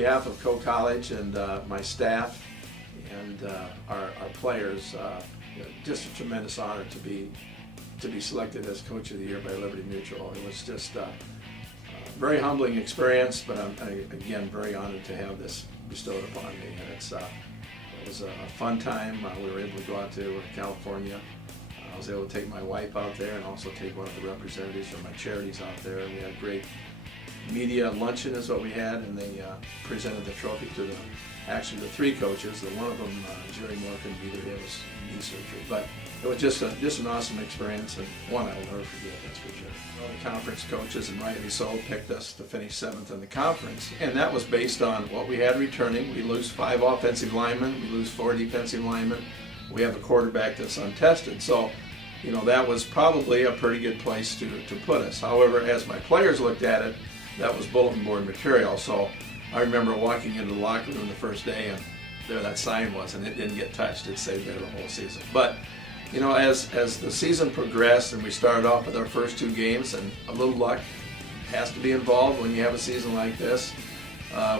behalf of Coe College and my staff and our players, just a tremendous honor to be selected as Coach of the Year by Liberty Mutual. It was just a very humbling experience, but I'm again very honored to have this bestowed upon me. And it was a fun time. We were able to go out to California. I was able to take my wife out there and also take one of the representatives from my charities out there. And we had a great media luncheon is what we had, and they presented the trophy to the three coaches. The one of them, Jerry Moore, couldn't be there. He had his knee surgery. But it was just an awesome experience, and one I will never forget, that's for sure. Well, the conference coaches, and rightly so, picked us to finish 7th in the conference, and that was based on what we had returning. We lose 5 offensive linemen, we lose 4 defensive linemen. We have a quarterback that's untested, so that was probably a pretty good place to put us. However, as my players looked at it, that was bulletin board material. So I remember walking into the locker room the first day, and there that sign was, and it didn't get touched. It saved there the whole season. But as the season progressed and we started off with our first 2 games, and a little luck has to be involved when you have a season like this.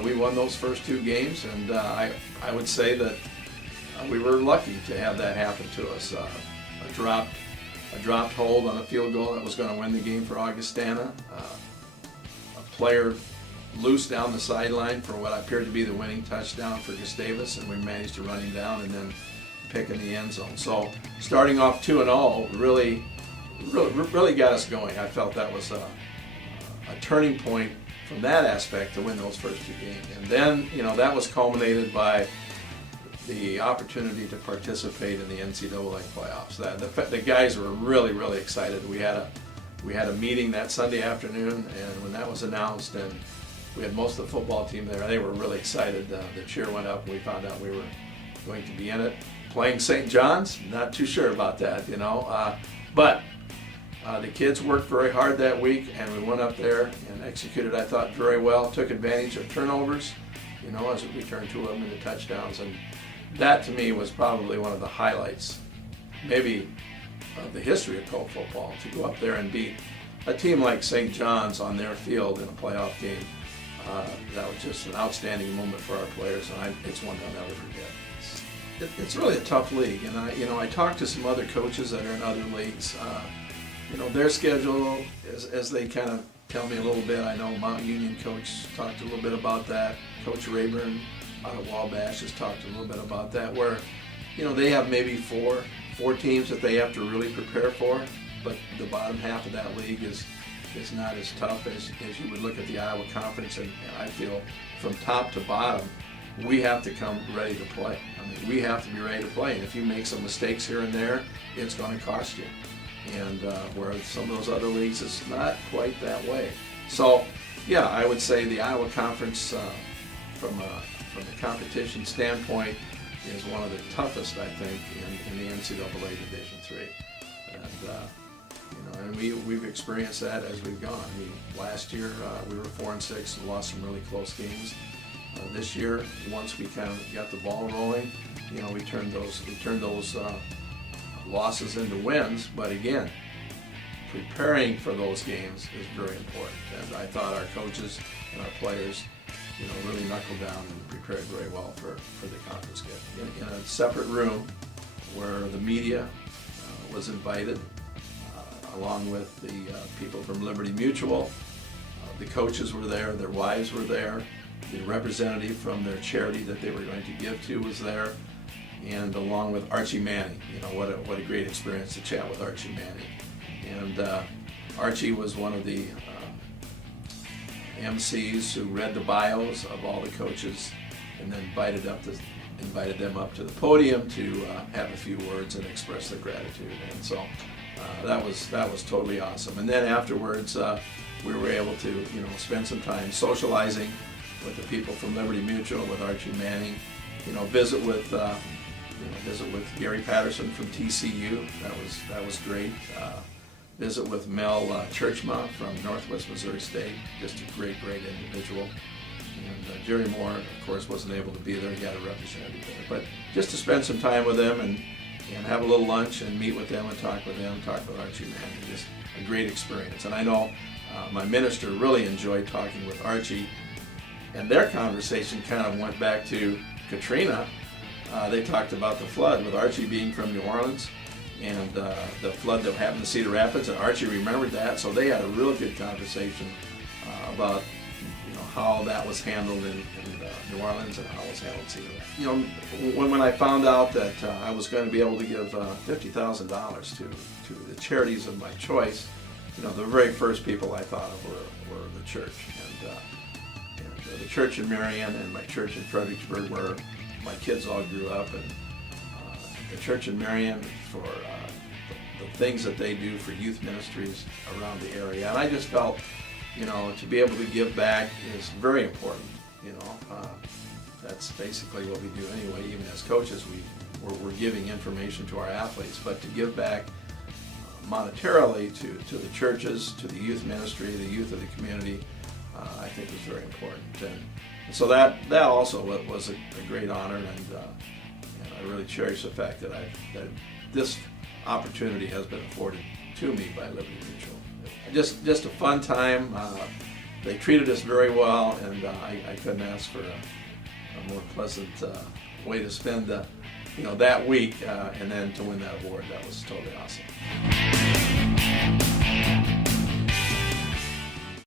We won those first 2 games, and I would say that we were lucky to have that happen to us. A dropped hold on a field goal that was going to win the game for Augustana. A player loose down the sideline for what appeared to be the winning touchdown for Gustavus, and we managed to run him down and then pick in the end zone. So starting off 2-0 really got us going. I felt that was a turning point from that aspect to win those first 2 games. And then that was culminated by the opportunity to participate in the NCAA playoffs. The guys were really excited. We had a meeting that Sunday afternoon, and when that was announced, and we had most of the football team there, they were really excited. The cheer went up, and we found out we were going to be in it. Playing St. John's, not too sure about that, but the kids worked very hard that week, and we went up there and executed, I thought, very well. Took advantage of turnovers, as we returned 2 of them into touchdowns, and that to me was probably one of the highlights, maybe of the history of Coe football, to go up there and beat a team like St. John's on their field in a playoff game. That was just an outstanding moment for our players, and it's one I'll never forget. It's really a tough league, and I talked to some other coaches that are in other leagues. Their schedule, as they kind of tell me a little bit. I know Mount Union coach talked a little bit about that. Coach Rayburn out of Wabash has talked a little bit about that, where they have maybe four teams that they have to really prepare for, but the bottom half of that league is not as tough as you would look at the Iowa Conference, and I feel from top to bottom we have to come ready to play. I mean, we have to be ready to play, and if you make some mistakes here and there, it's going to cost you. And whereas some of those other leagues, it's not quite that way. So yeah, I would say the Iowa Conference from a competition standpoint is one of the toughest, I think, in the NCAA Division III. And we've experienced that as we've gone. Last year we were 4-6 and lost some really close games. This year, once we kind of got the ball rolling, we turned those losses into wins. But again, preparing for those games is very important. And I thought our coaches and our players, really knuckled down and prepared very well for the conference game. In a separate room where the media was invited, along with the people from Liberty Mutual. The coaches were there, their wives were there, the representative from their charity that they were going to give to was there, and along with Archie Manning. What a great experience to chat with Archie Manning. And Archie was one of the MCs who read the bios of all the coaches and then invited them up to the podium to have a few words and express their gratitude. And so that was totally awesome. And then afterwards, we were able to spend some time socializing with the people from Liberty Mutual, with Archie Manning, visit with Gary Patterson from TCU. That was great. Visit with Mel Churchma from Northwest Missouri State, just a great individual. And Jerry Moore, of course, wasn't able to be there. He had a representative there. But just to spend some time with them and have a little lunch and meet with them and talk with Archie Manning, just a great experience. And I know my minister really enjoyed talking with Archie And their conversation kind of went back to Katrina. They talked about the flood with Archie being from New Orleans and the flood that happened in Cedar Rapids, and Archie remembered that, so they had a real good conversation about how that was handled in New Orleans and how it was handled in Cedar Rapids. When I found out that I was going to be able to give $50,000 to the charities of my choice, the very first people I thought of were the church, and the church in Marion and my church in Fredericksburg, where my kids all grew up, and the church in Marion for the things that they do for youth ministries around the area. And I just felt, to be able to give back is very important. That's basically what we do anyway. Even as coaches, we're giving information to our athletes, but to give back monetarily to the churches, to the youth ministry, the youth of the community, I think was very important. And so that also was a great honor, and I really cherish the fact that this opportunity has been afforded to me by Liberty Mutual. Just a fun time. They treated us very well, and I couldn't ask for a more pleasant way to spend that week, and then to win that award. That was totally awesome.